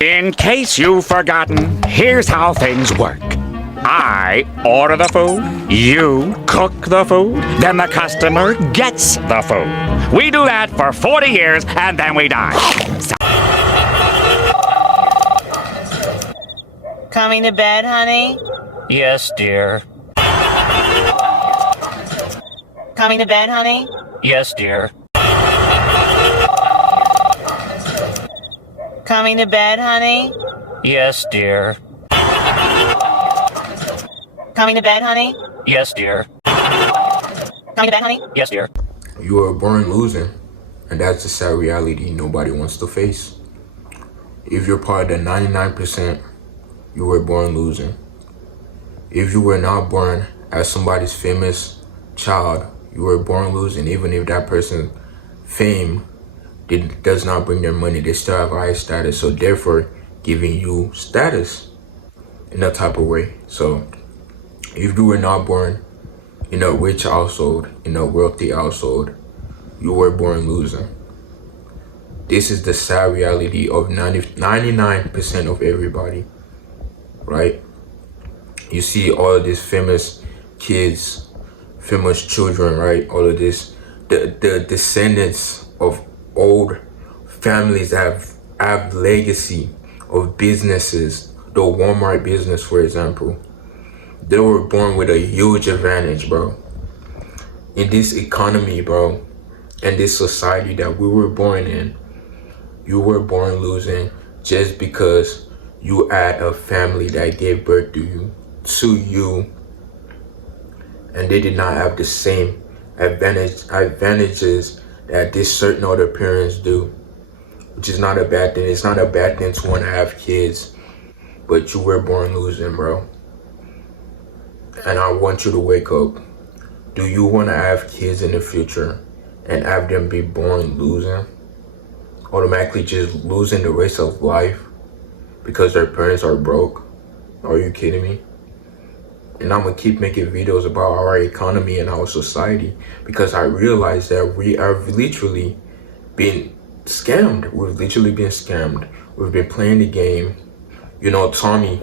In case you've forgotten, here's how things work. I order the food, you cook the food, then the customer gets the food. We do that for 40 years and then we die. Coming to bed, honey? Yes, dear. Coming to bed, honey? Yes, dear. Coming to bed, honey? Yes, dear. Coming to bed, honey? Yes, dear. Coming to bed, honey? Yes, dear. You were born losing, and that's the sad reality nobody wants to face. If you're part of the 99%, you were born losing. If you were not born as somebody's famous child, you were born losing. Even if that person's fame does not bring their money, they still have high status, so therefore giving you status in that type of way. So if you were not born in a rich household, in a wealthy household, you were born losing. This is the sad reality of 99% of everybody, right? You see all of these famous kids, famous children, right? All of this, the descendants of old families have legacy of businesses. The Walmart business, for example, they were born with a huge advantage, bro. In this economy, bro, and this society that we were born in, you were born losing just because you had a family that gave birth to you, and they did not have the same advantages that these certain other parents do, which is not a bad thing. It's not a bad thing to want to have kids, but you were born losing, bro. And I want you to wake up. Do you want to have kids in the future and have them be born losing? Automatically just losing the rest of life because their parents are broke? Are you kidding me? And I'm gonna keep making videos about our economy and our society because I realize that we have literally been scammed. We've literally been scammed. We've been playing the game. You know, Tommy,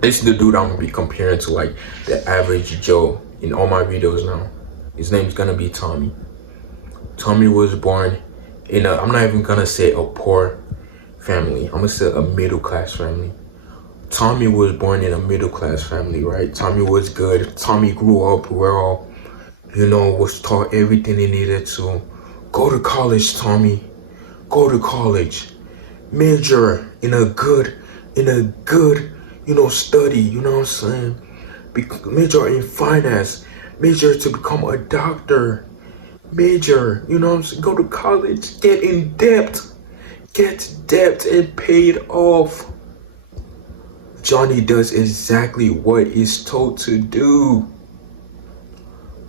this is the dude I'm gonna be comparing to, like the average Joe in all my videos now. His name is gonna be Tommy. Tommy was born in a, I'm not even gonna say a poor family. I'm gonna say a middle class family. Tommy was born in a middle class family, right? Tommy was good. Tommy grew up well, you know, was taught everything he needed to. Go to college, Tommy. Go to college. Major in a good, you know, study, you know what I'm saying? Major in finance. Major to become a doctor. Major, you know what I'm saying? Go to college, get in debt. Get debt and pay it off. Johnny does exactly what he's told to do.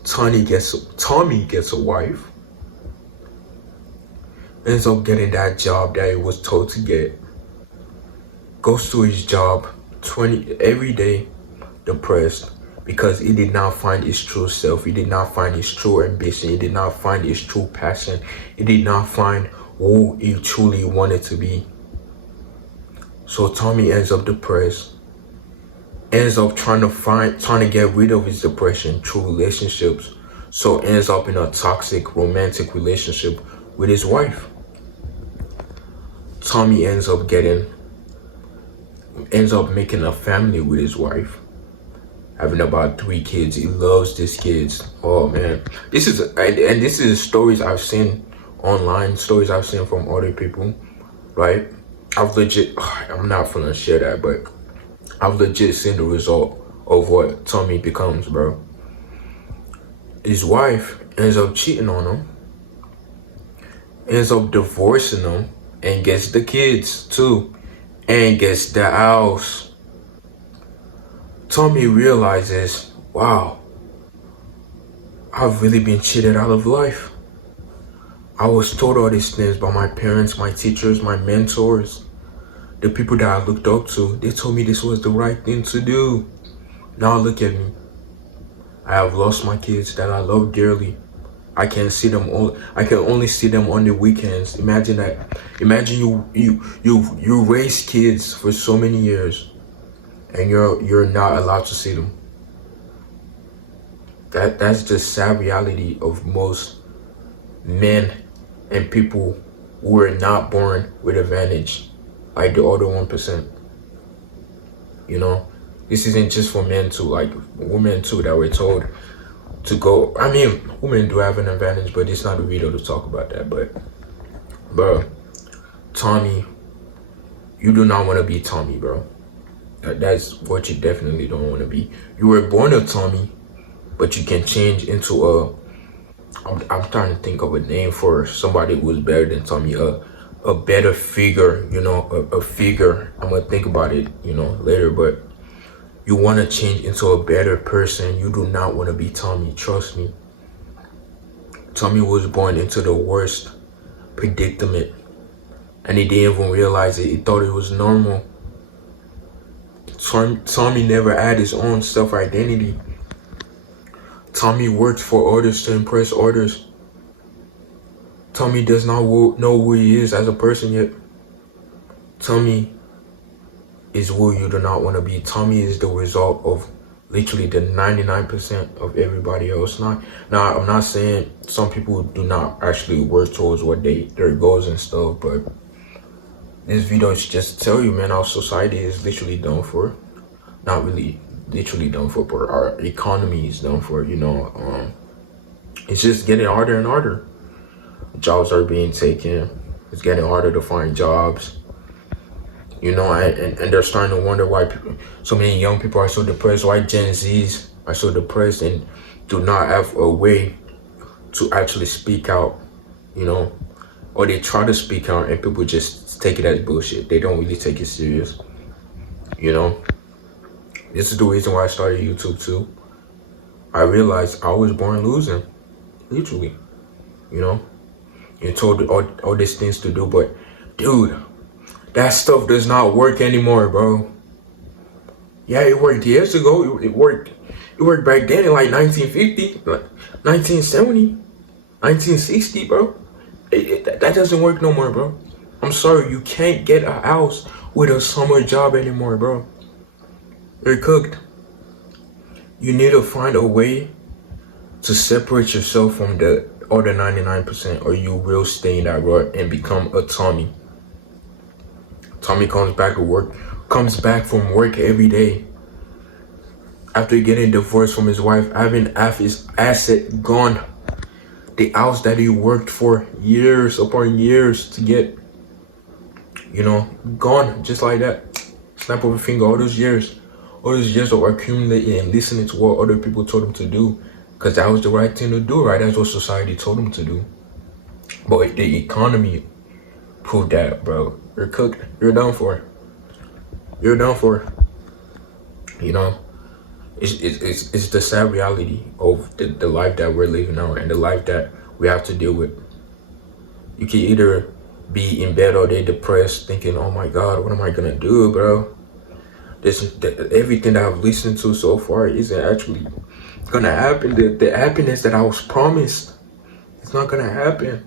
Tommy gets a wife. Ends up getting that job that he was told to get. Goes to his job every day depressed because he did not find his true self. He did not find his true ambition. He did not find his true passion. He did not find who he truly wanted to be. So Tommy ends up depressed, ends up trying to get rid of his depression through relationships. So ends up in a toxic romantic relationship with his wife. Tommy ends up making a family with his wife, having about 3 kids. He loves these kids. Oh man, this is stories I've seen online, stories I've seen from other people, right? I'm not gonna share that, but I've legit seen the result of what Tommy becomes, bro. His wife ends up cheating on him, ends up divorcing him, and gets the kids too, and gets the house. Tommy realizes, wow, I've really been cheated out of life. I was told all these things by my parents, my teachers, my mentors, the people that I looked up to. They told me this was the right thing to do. Now look at me. I have lost my kids that I love dearly. I can see them all. I can only see them on the weekends. Imagine that. Imagine you raise kids for so many years, and you're not allowed to see them. That's the sad reality of most men and people who are not born with advantage, like the other 1%. You know, this isn't just for men too, like women too, that we're told to go. I mean, women do have an advantage, but it's not a video to talk about that. But, bro, Tommy, you do not want to be Tommy, bro. That's what you definitely don't want to be. You were born a Tommy, but you can change into a, I'm trying to think of a name for somebody who is better than Tommy, a better figure, you know, a figure. I'm gonna think about it, you know, later, but you want to change into a better person. You do not want to be Tommy, trust me. Tommy was born into the worst predicament, and he didn't even realize it. He thought it was normal. Tommy never had his own self-identity. Tommy worked for others to impress others. Tommy does not know who he is as a person yet. Tommy is who you do not want to be. Tommy is the result of literally the 99% of everybody else. Now, I'm not saying some people do not actually work towards what their goals and stuff, but this video is just to tell you, man, our society is literally done for. Not really literally done for, but our economy is done for, you know. It's just getting harder and harder. Jobs are being taken. It's getting harder to find jobs. You know, and they're starting to wonder why so many young people are so depressed, why Gen Zs are so depressed and do not have a way to actually speak out, you know, or they try to speak out and people just take it as bullshit. They don't really take it serious, you know. This is the reason why I started YouTube too. I realized I was born losing, literally, you know. You're told all these things to do, but dude, that stuff does not work anymore, bro. Yeah, it worked years ago. It worked back then in like 1950, like 1970, 1960, bro. That doesn't work no more, bro. I'm sorry, you can't get a house with a summer job anymore, bro. You're cooked. You need to find a way to separate yourself from the other 99%, or you will stay in that rut and become a Tommy. Tommy comes back from work every day after getting divorced from his wife, having half his asset gone. The house that he worked for years upon years to get, you know, gone just like that. Snap of a finger. All those years of accumulating and listening to what other people told him to do, because that was the right thing to do, right? That's what society told him to do. But the economy proved that, bro. You're cooked. You're done for. You're done for. You know, it's the sad reality of the life that we're living now and the life that we have to deal with. You can either be in bed all day depressed, thinking, "Oh my God, what am I gonna do, bro?" Everything that I've listened to so far isn't actually gonna happen. The happiness that I was promised, it's not gonna happen.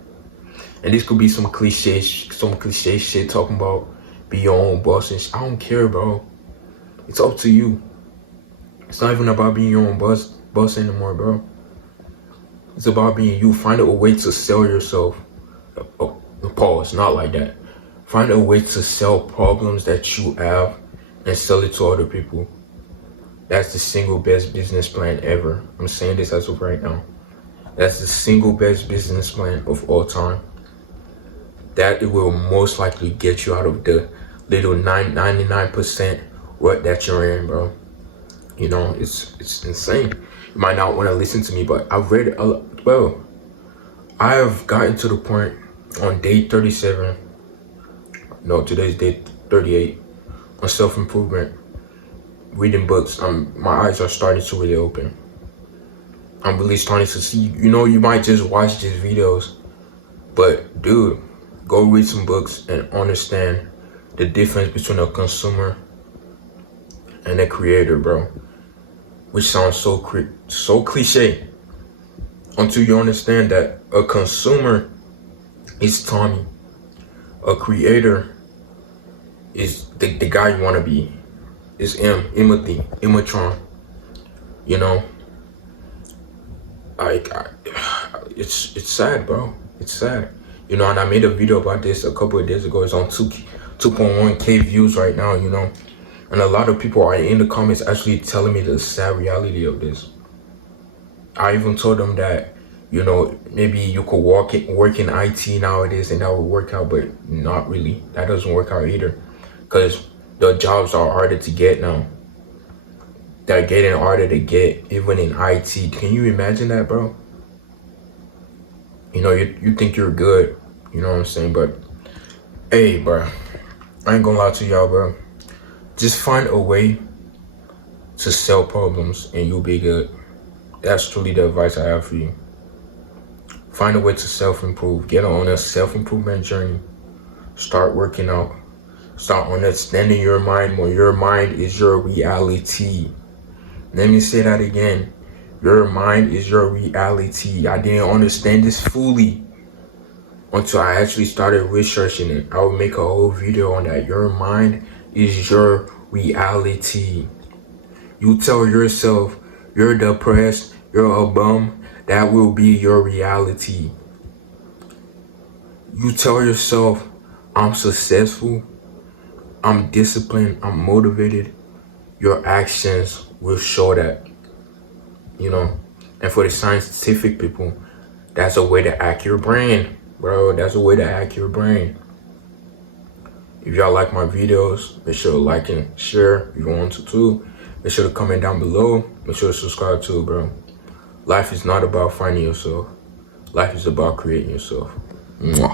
And this could be some cliche shit talking about be your own boss and I don't care, bro. It's up to you. It's not even about being your own boss anymore, bro. It's about being you. Find a way to sell yourself. Pause, not like that. Find a way to sell problems that you have and sell it to other people. That's the single best business plan ever. I'm saying this as of right now. That's the single best business plan of all time. That it will most likely get you out of the little 99% rut that you're in, bro. You know, it's insane. You might not want to listen to me, but I've read it a lot. Well, I have gotten to the point on day 37. No, today's day 38 on self-improvement. Reading books, my eyes are starting to really open. I'm really starting to see, you know, you might just watch these videos, but dude, go read some books and understand the difference between a consumer and a creator, bro. Which sounds so cliche. until you understand that a consumer is Tommy, a creator is the guy you want to be. It's Imatron. You know, it's sad, bro. It's sad. You know, and I made a video about this a couple of days ago. It's on 2.1K views right now, you know. And a lot of people are in the comments actually telling me the sad reality of this. I even told them that, you know, maybe you could work in IT nowadays and that would work out, but not really. That doesn't work out either. Because the jobs are harder to get now. They're getting harder to get, even in IT. Can you imagine that, bro? You know, you think you're good, you know what I'm saying? But, hey, bro, I ain't gonna lie to y'all, bro. Just find a way to solve problems and you'll be good. That's truly the advice I have for you. Find a way to self-improve. Get on a self-improvement journey. Start working out. Start understanding your mind more. Your mind is your reality. Let me say that again. Your mind is your reality. I didn't understand this fully until I actually started researching it. I will make a whole video on that. Your mind is your reality. You tell yourself you're depressed, you're a bum, that will be your reality. You tell yourself I'm successful, I'm disciplined, I'm motivated, your actions will show that. You know, and for the scientific people, that's a way to hack your brain, bro. That's a way to hack your brain. If y'all like my videos, make sure to like and share if you want to too. Make sure to comment down below. Make sure to subscribe too, bro. Life is not about finding yourself. Life is about creating yourself. Mwah.